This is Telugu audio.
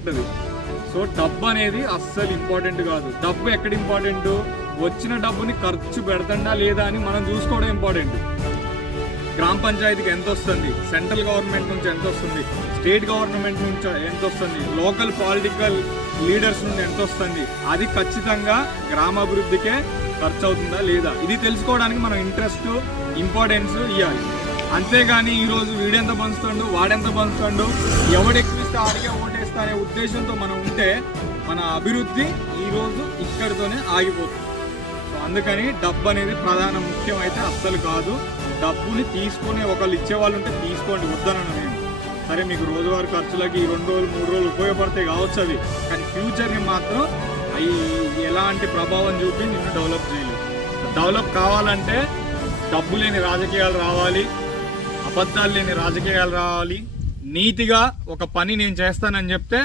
ఉంటుంది. సో డబ్బు అనేది అస్సలు ఇంపార్టెంట్ కాదు. డబ్బు ఎక్కడ ఇంపార్టెంట్? వచ్చిన డబ్బుని ఖర్చు పెడతండా లేదా అని మనం చూసుకోవడం ఇంపార్టెంట్. గ్రామ పంచాయతీకి ఎంత వస్తుంది? సెంట్రల్ గవర్నమెంట్ నుంచి ఎంత వస్తుంది? స్టేట్ గవర్నమెంట్ నుంచి ఎంత వస్తుంది? లోకల్ పొలిటికల్ లీడర్స్ నుండి ఎంత వస్తుంది? అది ఖచ్చితంగా గ్రామాభివృద్ధికే ఖర్చు అవుతుందా లేదా? ఇది తెలుసుకోవడానికి మనం ఇంట్రెస్ట్ ఇంపార్టెన్స్ ఇవ్వాలి అంతేగాని ఈరోజు వీడెంత పంచుతాడు? వాడెంత పంచుతాడు? ఎవడెక్కిస్తే ఆడికే ఓటే ఓటేస్తా అనే ఉద్దేశంతో మనం ఉంటే మన అభివృద్ధి ఈరోజు ఇక్కడితోనే ఆగిపోతుంది. సో అందుకని డబ్బు అనేది ప్రధాన ముఖ్యం అయితే అస్సలు కాదు. డబ్బుని తీసుకొని ఒకళ్ళు ఇచ్చేవాళ్ళు ఉంటే తీసుకోండి వద్దనను నేను. సరే మీకు రోజువారి ఖర్చులకి ఈ రెండు రోజులు మూడు రోజులు ఉపయోగపడతాయి కావచ్చు అవి. కానీ ఫ్యూచర్ని మాత్రం అవి ఎలాంటి ప్రభావం చూపి నిన్ను డెవలప్ చేయలేదు. డెవలప్ కావాలంటే డబ్బు లేని రాజకీయాలు రావాలి అబద్ధాలు లేని రాజకీయాలు రావాలి. నీతిగా ఒక పని నేను చేస్తానని చెప్తే